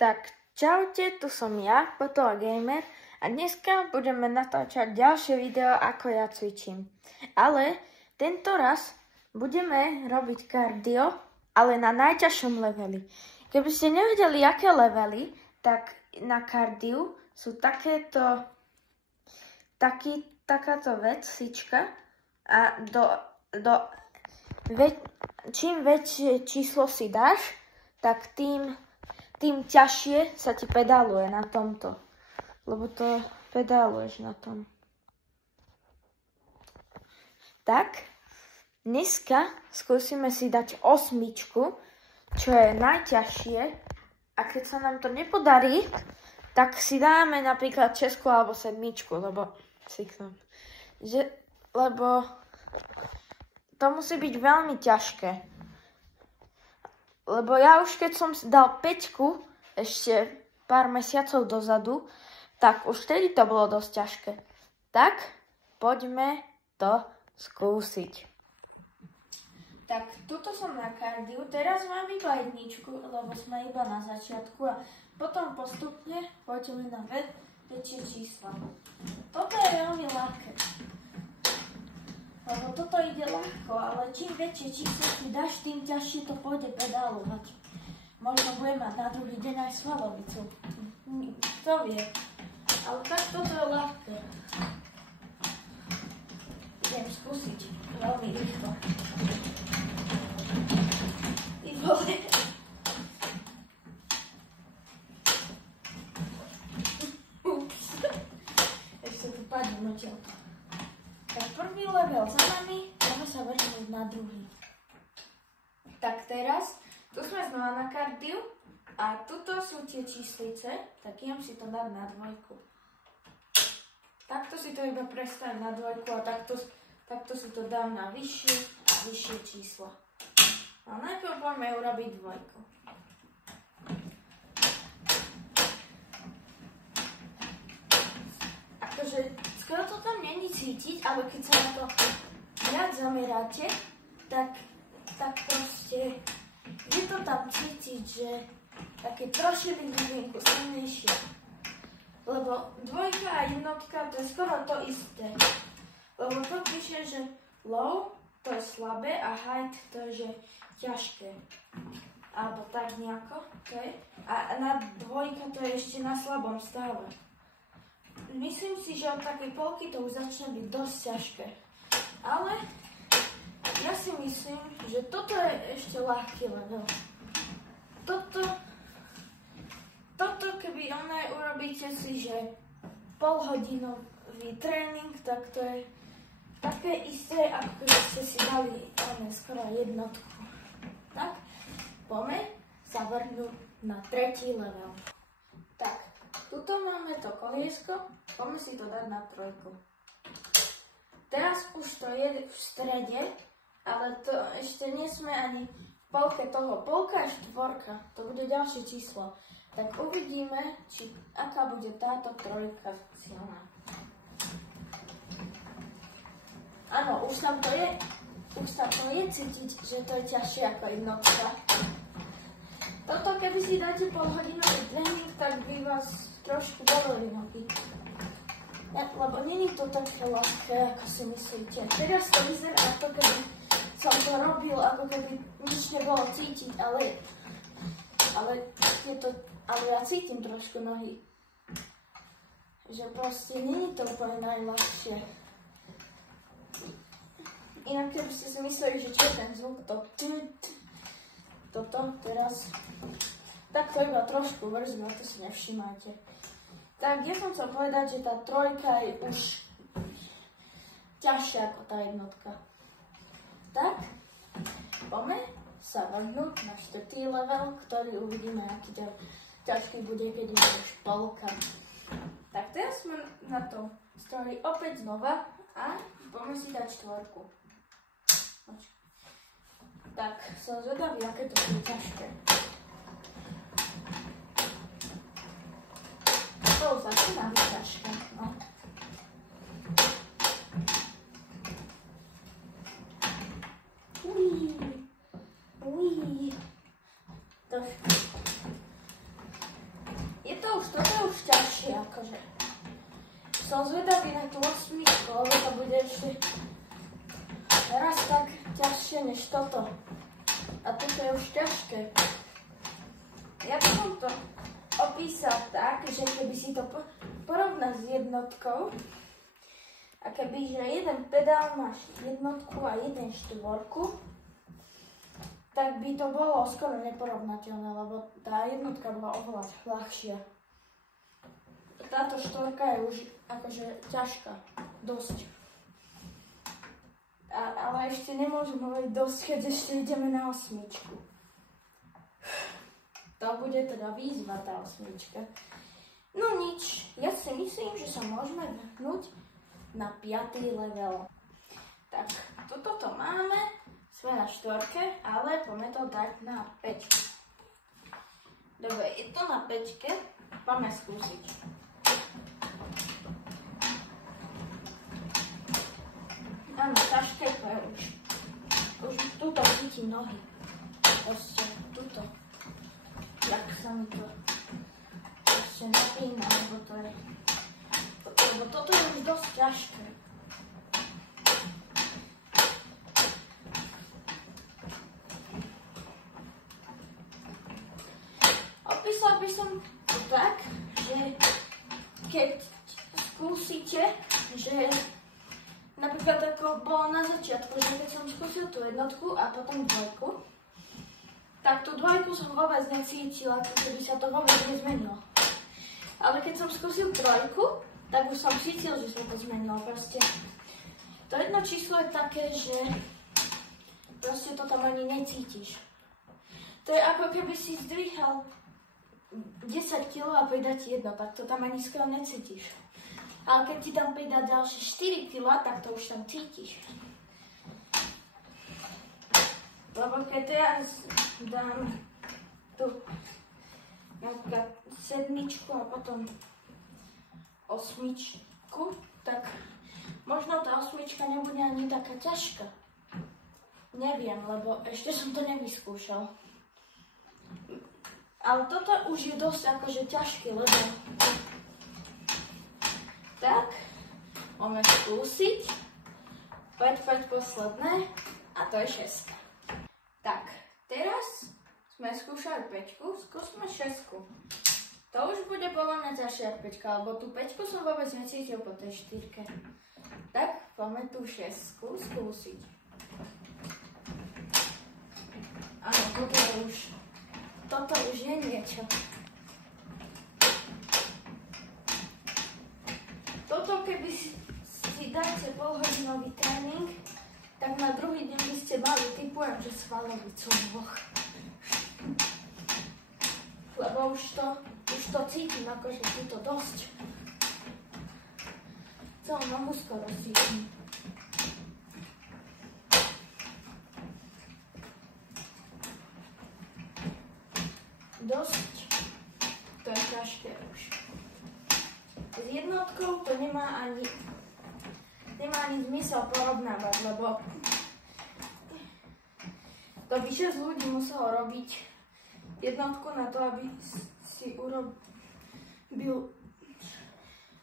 Tak, čaute, tu som ja, Potola Gamer a dneska budeme natáčať ďalšie video, ako ja cvičím. Ale tento raz budeme robiť kardio, ale na najťažšom leveli. Keby ste nevedeli, aké levely, tak na kardiu sú takáto vecička a čím väčšie číslo si dáš, tak tým ťažšie sa ti pedáluje na tomto. Lebo to pedáluješ na tom. Tak, dneska skúsime si dať 8, čo je najťažšie. A keď sa nám to nepodarí, tak si dáme napríklad 6 alebo 7, lebo to musí byť veľmi ťažké. Lebo ja už keď som dal 5 ešte pár mesiacov dozadu, tak už vtedy to bolo dosť ťažké. Tak, poďme to skúsiť. Tak, tuto som na kardiu, teraz mám iba 1, lebo sme iba na začiatku a potom postupne pôjdeme na väčšie čísla. Toto je veľmi ľahké. Lebo toto ide ľahko, ale čím väčšie číslo si dáš, tým ťažšie to pôjde pedálovať. Možno bude mať na druhý deň aj svalovicu. Kto vie. Ale tak toto je ľahké. Idem skúsiť veľmi rýchlo. Ty vole. Ups. Ešte tu padne odtiaľto. Tak prvý level za nami, môžeme sa vrhnúť na druhý. Tak teraz, tu sme znova na kardiu a tuto sú tie číslice, tak idem si to dať na 2. Takto si to iba prestavím na 2 a takto si to dám na vyššie a vyššie čísla. A najprv poďme urobiť 2. Akože skoro to tam není cítiť, ale keď sa na to viac zameráte, tak proste je to tam cítiť, že také trošili vývinku silnejšie. Lebo 2 a 1 to je skoro to isté. Lebo to píše, že low to je slabé a height to je že ťažké. Alebo tak nejako to je. A na 2 to je ešte na slabom stave. Myslím si, že od takej polky to už začne byť dosť ťažké. Ale ja si myslím, že toto je ešte ľahký level. Toto keby urobíte si, že polhodinový tréning, tak to je také isté, ako keby ste si dali skoro 1. Tak, poďme sa vrhnúť na 3. level. Tak. Tuto máme to koliesko, poďme si to dať na 3. Teraz už to je v strede, ale to ešte nie sme ani v polke toho. Polka je 4, to bude ďalšie číslo. Tak uvidíme, aká bude táto 3 silná. Áno, už tam to je cítiť, že to je ťažšie ako 1. Toto, keby si dáte polhodinový tréning, tak by vás trošku boleli nohy. Lebo není to také ľahké, ako si myslíte. Teraz to vyzerá ako keby som to robil, ako keby nič nebolo cítiť, ale ja cítim trošku nohy. Že proste není to úplne najľahšie. Inak keby ste si mysleli, že čo je ten zvuk, toto teraz, tak to iba trošku vrzne, to si nevšimajte. Tak ja som chcel povedať, že tá 3 je už ťažšia ako tá 1. Tak, poďme sa vrhnúť na 4. level, ktorý uvidíme, aký ťažký bude, keď je už polka. Tak teraz sme na tom stroji opäť znova a poďme si dať 4. Tak, som zvedavý, aké to bude ťažké. To začína byť ťažké, no. Uí. akože som zvedavý na tú 8, lebo to bude ešte raz tak ťažšie než toto. A toto je už ťažké. Ja by som to opísal tak, že keby si to porovná s jednotkou, a keby že jeden pedál máš jednotku a jeden štvorku, tak by to bolo skoro neporovnateľné, lebo tá jednotka bola oveľa ľahšia. Táto štvorka je už akože ťažká, dosť. Ale ešte nemôžem hovoriť dosť, keď ešte ideme na 8. To bude teda výzva, tá 8. No nič, ja si myslím, že sa môžeme vrhnúť na 5. level. Tak, toto máme, sme na 4, ale poďme to dať na 5. Dobre, je to na 5, poďme skúsiť. Áno, ťažké to je už tuto cítim nohy. Proste, tuto. Jak sa mi to proste napína, lebo to je... Lebo toto je už dosť ťažké. Opísal by som to tak, že keď skúsite, že napríklad ako bolo na začiatku, že keď som skúsil tú jednotku a potom 2, tak tú 2 som vôbec necítil, ako keby sa to vôbec nezmenilo. Ale keď som skúsil 3, tak už som cítil, že sa to zmenilo. Proste to jedno číslo je také, že proste to tam ani necítiš. To je ako keby si zdvíhal 10 kg a pridať 1, tak to tam ani skoro necítiš. Ale keď ti tam pridá ďalšie 4 kg, tak to už tam cítiš. Lebo keď teraz dám tu napríklad 7 a potom 8, tak možno tá 8 nebude ani taká ťažká. Neviem, lebo ešte som to nevyskúšal. Ale toto už je dosť akože ťažké, lebo... Tak, môžeme skúsiť. 5 posledné a to je 6. Tak, teraz sme skúšali 5, skúsme 6. To už bude podľa mňa ťažšia 5, lebo tú 5 som vôbec necítil po tej 4. Tak, poďme tú 6 skúsiť. Áno, toto už je niečo. Toto, keby si dáte polhodinový tréning, tak na druhý deň by ste mali, typujem, že svalový cúvoch. Lebo už to cítim, akože tu to dosť. Celú nohu skoro cítim. Dosť. To je ťažké už. S jednotkou to nemá ani zmysel porovnávať, lebo to by 6 ľudí muselo robiť jednotku na to, aby si urobil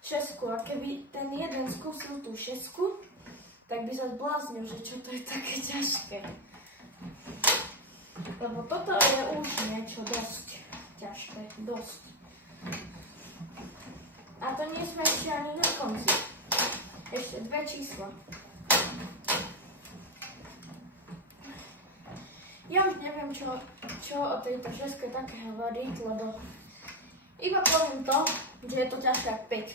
6. A keby ten jeden skúsil tú 6, tak by sa zbláznil, že čo to je také ťažké. Lebo toto je už niečo dosť ťažké, dosť. A to nie sme ešte ani na konci. Ešte 2 čísla. Ja už neviem, čo o tejto 6 také hovoriť, lebo iba poviem to, že je to ťažká 5.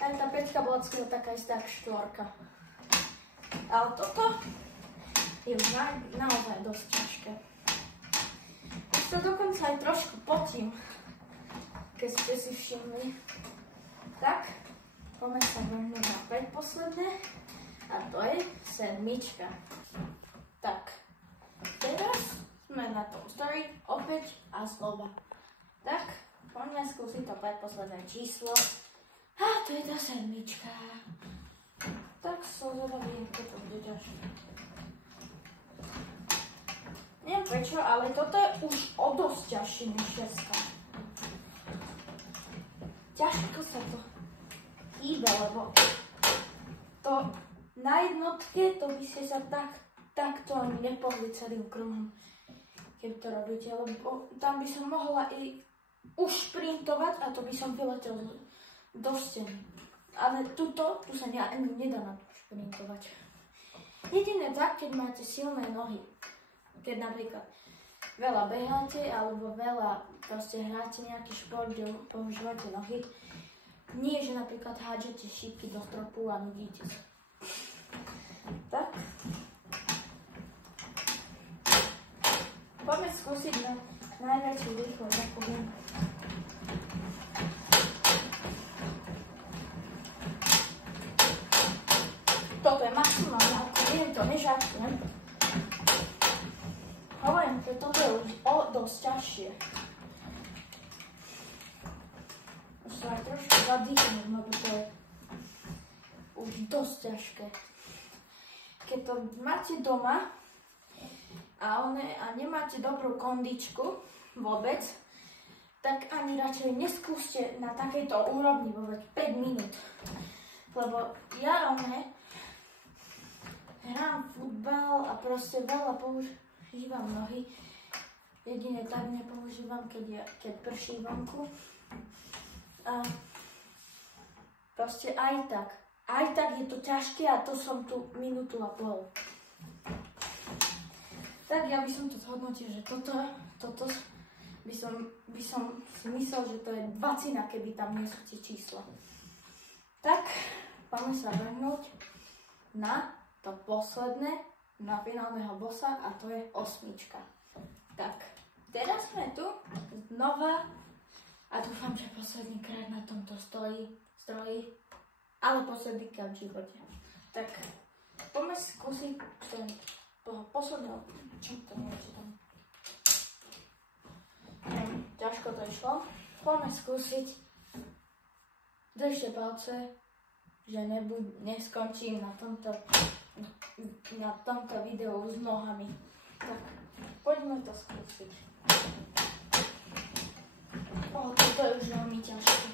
Aj tá 5 bola skôr taká istá 4. Ale toto je už naozaj dosť ťažké. Už sa dokonca aj trošku potím, keď ste si všimli. Tak, poďme sa vrhnúť na 5 posledné a to je 7. Tak, teraz sme na tom story opäť a znova. Tak, poďme skúsiť to 5 posledné číslo a to je tá 7. Tak som zvedavý, ako to bude ťažké. Neviem prečo, ale toto je už o dosť ťažšie než 6. ťažko sa to hýbe, lebo to na jednotke to by ste sa takto ani nepohli celým kruhom, keď to robíte, lebo tam by som mohla i ušprintovať a to by som vyletel do steny. Ale tu sa ani nedá na to šprintovať. Jedine tak, keď máte silné nohy, keď napríklad veľa beháte alebo veľa proste hráte nejaký šport, kde používate nohy, nie, že napríklad hádžete šípky do stropu a nudíte sa. Tak. Poďme skúsiť na najväčšiu rýchlosť, ako viem. Toto je maximálne, ako viem, to nežartujem. Hovorím, že toto je už dosť ťažšie. Už sa aj trošku zadýchnem, lebo to je už dosť ťažké. Keď to máte doma a nemáte dobrú kondičku vôbec, tak ani radšej neskúste na takejto úrovni vôbec 5 minút. Lebo ja hrám futbal a proste veľa používam nohy. Jedine tak nepoužívam, keď prší vonku. A proste aj tak je to ťažké a to som tu minútu a pol. Tak ja by som to zhodnotil, že toto by som si myslel, že to je 20, keby tam nie sú tie čísla. Tak, poďme sa vrhnúť na to posledné, na finálneho bossa a to je 8. Tak, teraz sme tu znova a dúfam, že posledný krát na tomto stroji, ale posledný krát v živote. Tak, poďme skúsiť toho posledného, čo to neviem, tam. Ťažko to išlo. Poďme skúsiť. Držte palce, že neskončím na tomto videu s nohami. Tak, poďme to skúsiť. Toto je už veľmi ťažké.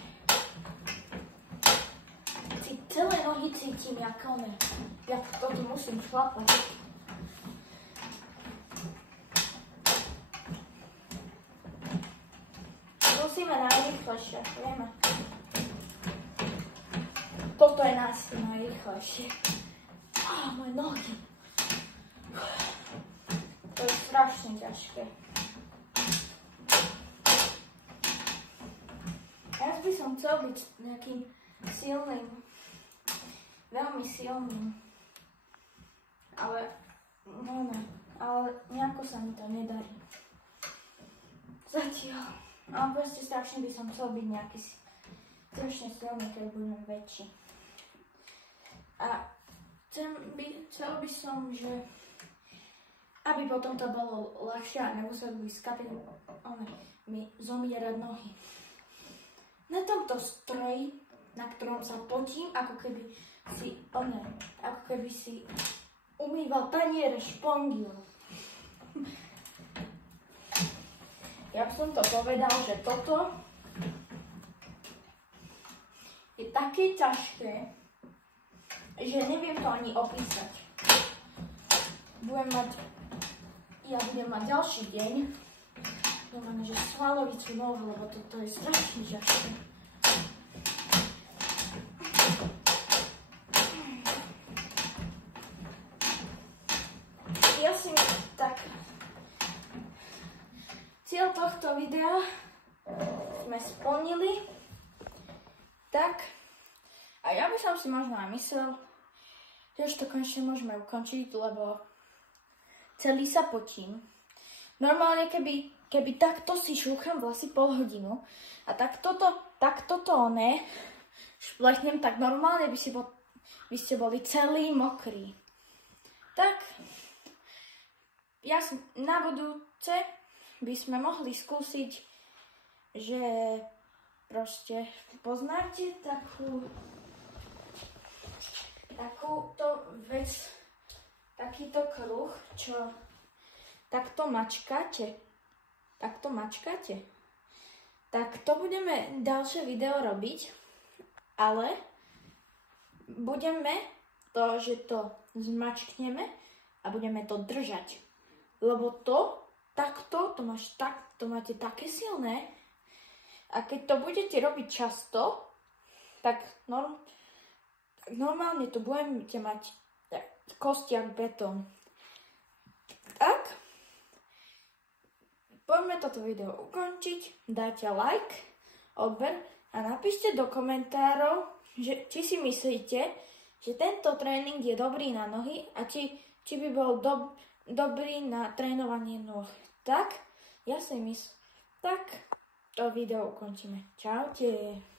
Celé nohy cítim, jak toto musím šlapať. Musíme najrýchlejšie, vieme. Toto je najrýchlejšie. Moje nohy. To je strašne ťažké. Ja by som chcel byť nejakým silným, veľmi silným, ale nejako sa mi to nedarí. Zatiaľ. Ale proste strašne by som chcel byť nejaký strašne silný, keď budem väčší. A chcel by som, že aby potom to bolo ľahšie a nemuseli by mi zomierať nohy. Na tomto stroji, na ktorom sa potím, ako keby si umýval taniere špongil. Ja som to povedal, že toto je také ťažké, že neviem to ani opísať. Ja budem mať ďalší deň, dúfam, že svalovicu nohu, lebo toto je strašne ťažké. Ja si tak cieľ tohto videa sme splnili. Tak, a ja by som si možno aj myslel, že už to konečne môžeme ukončiť, lebo celý sa potím. Normálne, keby takto si šúcham vlasy pol hodinu a takto šplechnem, tak normálne by ste boli celý mokrí. Tak, na budúce by sme mohli skúsiť, že proste poznáte takúto vec, takýto kruh, čo takto mačkáte. Tak to budeme ďalšie video robiť, ale budeme to, že to zmačkneme a budeme to držať. Lebo to, takto, to máte také silné a keď to budete robiť často, tak normálne to budete mať kosti jak betón. Tak, poďme toto video ukončiť, dajte like, odber a napíšte do komentárov, že či si myslíte, že tento tréning je dobrý na nohy a či by bol dobrý na trénovanie nôh. Tak, ja si myslím, tak to video ukončíme. Čaute.